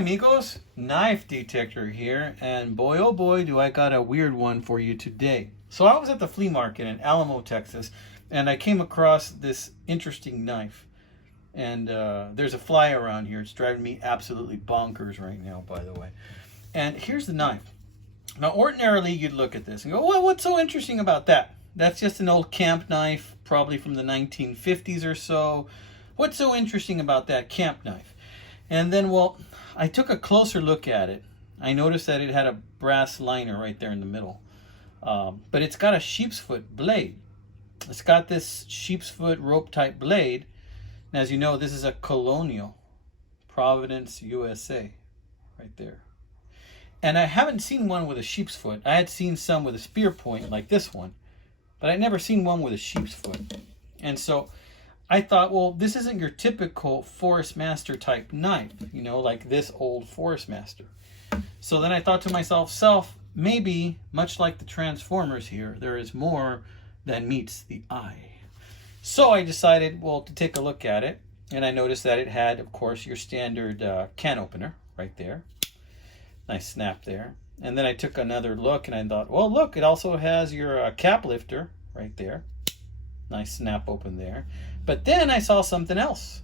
amigos, knife detector here, and boy oh boy do I got a weird one for you today. So I was at the flea market in Alamo, Texas, and I came across this interesting knife. And there's a fly around here. It's driving me absolutely bonkers right now, by the way. And here's the knife. Now ordinarily you'd look at this and go, well, what's so interesting about that? That's just an old camp knife, probably from the 1950s or so. What's so interesting about that camp knife? And then, well, I took a closer look at it. I noticed that it had a brass liner right there in the middle. But it's got a sheep's foot blade. It's got this sheep's foot rope type blade. And as you know, this is a Colonial, Providence, USA, right there. And I haven't seen one with a sheep's foot. I had seen some with a spear point like this one, but I'd never seen one with a sheep's foot. And so I thought, well, this isn't your typical Forest Master type knife, you know, like this old Forest Master. So then I thought to myself, maybe, much like the Transformers here, there is more than meets the eye. So I decided, well, to take a look at it, and I noticed that it had, of course, your standard can opener right there. Nice snap there. And then I took another look, and I thought, well, look, it also has your cap lifter right there. Nice snap open there. But then I saw something else.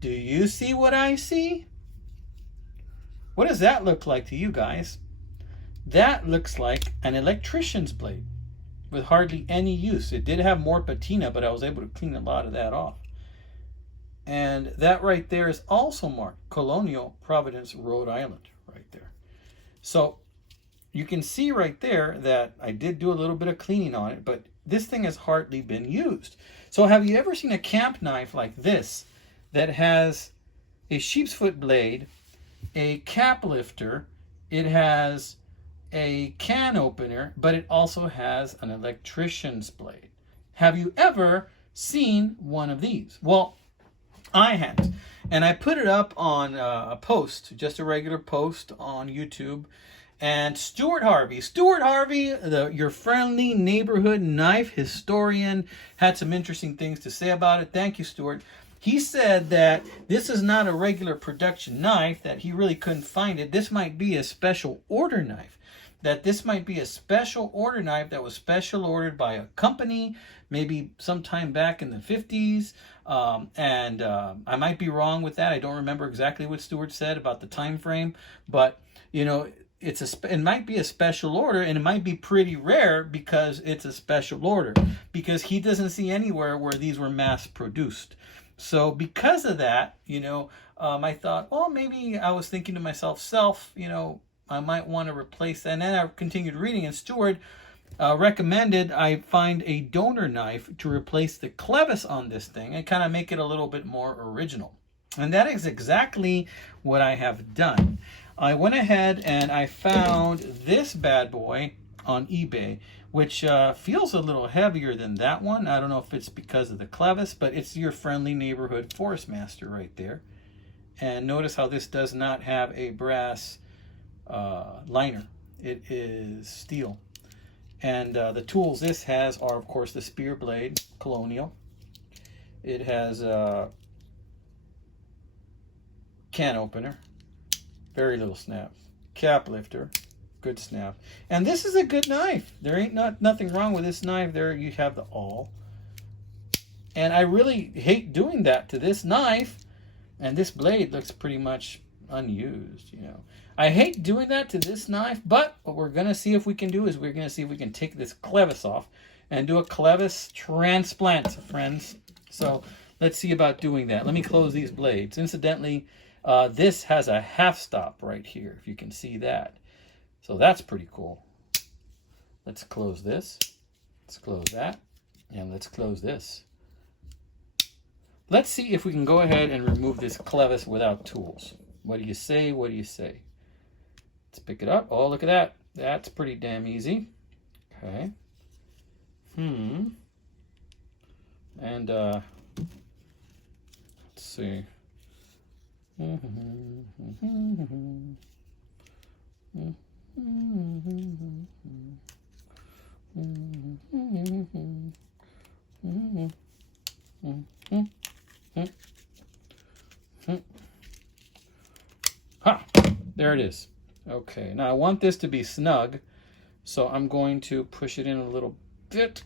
Do you see what I see? What does that look like to you guys? That looks like an electrician's blade with hardly any use. It did have more patina, but I was able to clean a lot of that off. And that right there is also marked Colonial, Providence, Rhode Island, right there. So you can see right there that I did do a little bit of cleaning on it, but this thing has hardly been used. So have you ever seen a camp knife like this that has a sheep's foot blade, a cap lifter, it has a can opener, but it also has an electrician's blade? Have you ever seen one of these? Well, I hadn't. And I put it up on a post, just a regular post on YouTube. And Stuart Harvey, your friendly neighborhood knife historian, had some interesting things to say about it. Thank you, Stuart. He said that this is not a regular production knife, that he really couldn't find it. This might be a special order knife. That this might be a special order knife that was special ordered by a company, maybe sometime back in the 50s. I might be wrong with that. I don't remember exactly what Stuart said about the time frame, but you know, it might be a special order, and it might be pretty rare because it's a special order, because he doesn't see anywhere where these were mass produced. So because of that, you know, I thought, well, maybe I was thinking to myself, you know, I might want to replace that. And then I continued reading, and Stuart recommended I find a donor knife to replace the clevis on this thing and kind of make it a little bit more original. And that is exactly what I have done. I went ahead and I found this bad boy on eBay, which feels a little heavier than that one. I don't know if it's because of the clevis, but it's your friendly neighborhood Forest Master right there. And notice how this does not have a brass liner. It is steel. And the tools this has are, of course, the spear blade, Colonial. It has a can opener, very little snap. Cap lifter, good snap. And this is a good knife. There ain't nothing wrong with this knife. There you have the awl. And I really hate doing that to this knife. And this blade looks pretty much unused, you know. I hate doing that to this knife, but what we're going to see if we can do is we're going to see if we can take this clevis off and do a clevis transplant, friends. So let's see about doing that. Let me close these blades. Incidentally, this has a half stop right here, if you can see that. So that's pretty cool. Let's close this. Let's close that. And let's close this. Let's see if we can go ahead and remove this clevis without tools. What do you say? What do you say? Let's pick it up. Oh, look at that. That's pretty damn easy. Okay. And let's see. Ha! There it is. Okay, now I want this to be snug, so I'm going to push it in a little bit.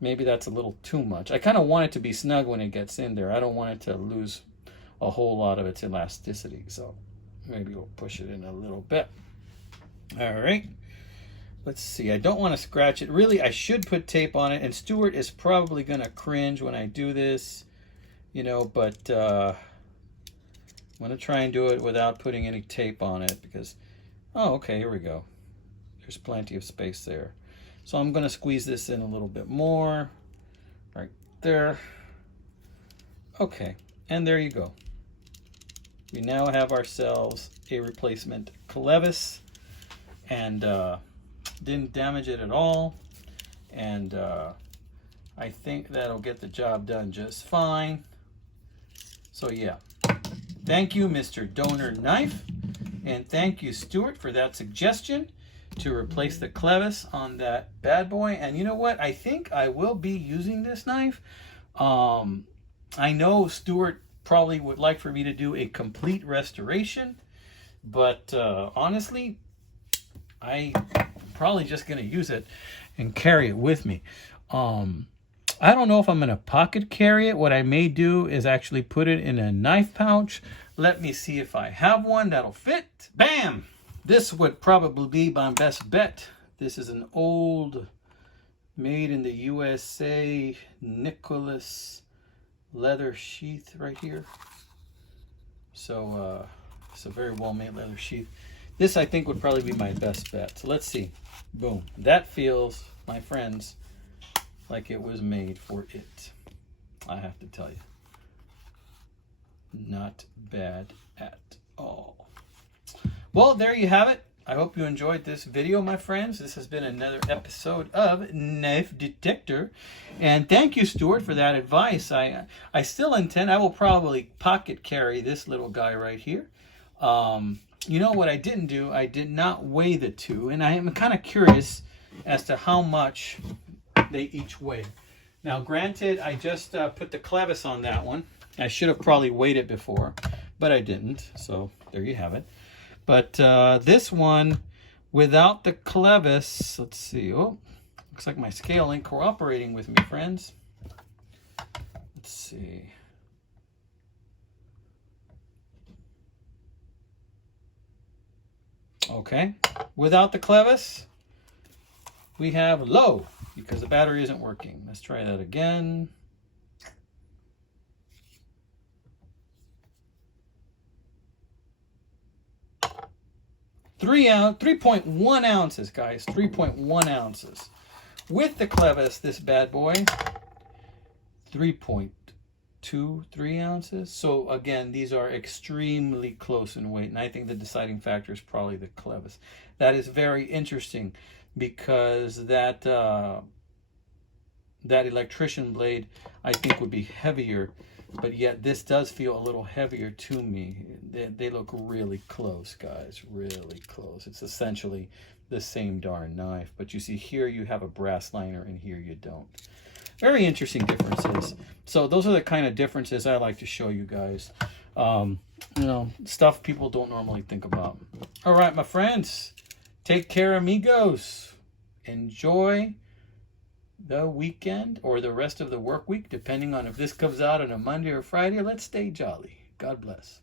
Maybe that's a little too much. I kind of want it to be snug when it gets in there. I don't want it to lose a whole lot of its elasticity, so maybe we'll push it in a little bit. All right. Let's see. I don't want to scratch it. Really, I should put tape on it, and Stuart is probably going to cringe when I do this, you know, but I'm going to try and do it without putting any tape on it because, oh, okay, here we go. There's plenty of space there. So I'm going to squeeze this in a little bit more, right there. Okay, and there you go. We now have ourselves a replacement clevis, and didn't damage it at all, and I think that'll get the job done just fine. So yeah, thank you, Mr. Donor Knife, and thank you, Stuart, for that suggestion to replace the clevis on that bad boy. And you know what? I think I will be using this knife. I know Stuart probably would like for me to do a complete restoration, but honestly, I'm probably just going to use it and carry it with me. I don't know if I'm going to pocket carry it. What I may do is actually put it in a knife pouch. Let me see if I have one that'll fit. Bam! This would probably be my best bet. This is an old, made in the USA, Nicholas leather sheath right here. So it's a very well-made leather sheath. This, I think, would probably be my best bet. So let's see. Boom. That feels, my friends, like it was made for it. I have to tell you. Not bad at all. Well, there you have it. I hope you enjoyed this video, my friends. This has been another episode of Knife Detector. And thank you, Stuart, for that advice. I still intend, I will probably pocket carry this little guy right here. You know what I didn't do? I did not weigh the two, and I am kind of curious as to how much they each weigh. Now, granted, I just put the clevis on that one. I should have probably weighed it before, but I didn't, so there you have it. But this one, without the clevis, let's see. Oh, looks like my scale ain't cooperating with me, friends. Let's see. Okay, without the clevis, we have low because the battery isn't working. Let's try that again. Three 3.1 ounces, guys. 3.1 ounces. With the clevis, this bad boy, 3.23 ounces. So again, these are extremely close in weight, and I think the deciding factor is probably the clevis. That is very interesting because that electrician blade, I think, would be heavier, but yet this does feel a little heavier to me. They look really close, guys, really close. It's essentially the same darn knife, but you see here you have a brass liner and here you don't. Very interesting differences. So those are the kind of differences I like to show you guys. You know, stuff people don't normally think about. All right, my friends, take care, amigos. Enjoy the weekend or the rest of the work week, depending on if this comes out on a Monday or Friday. Let's stay jolly. God bless.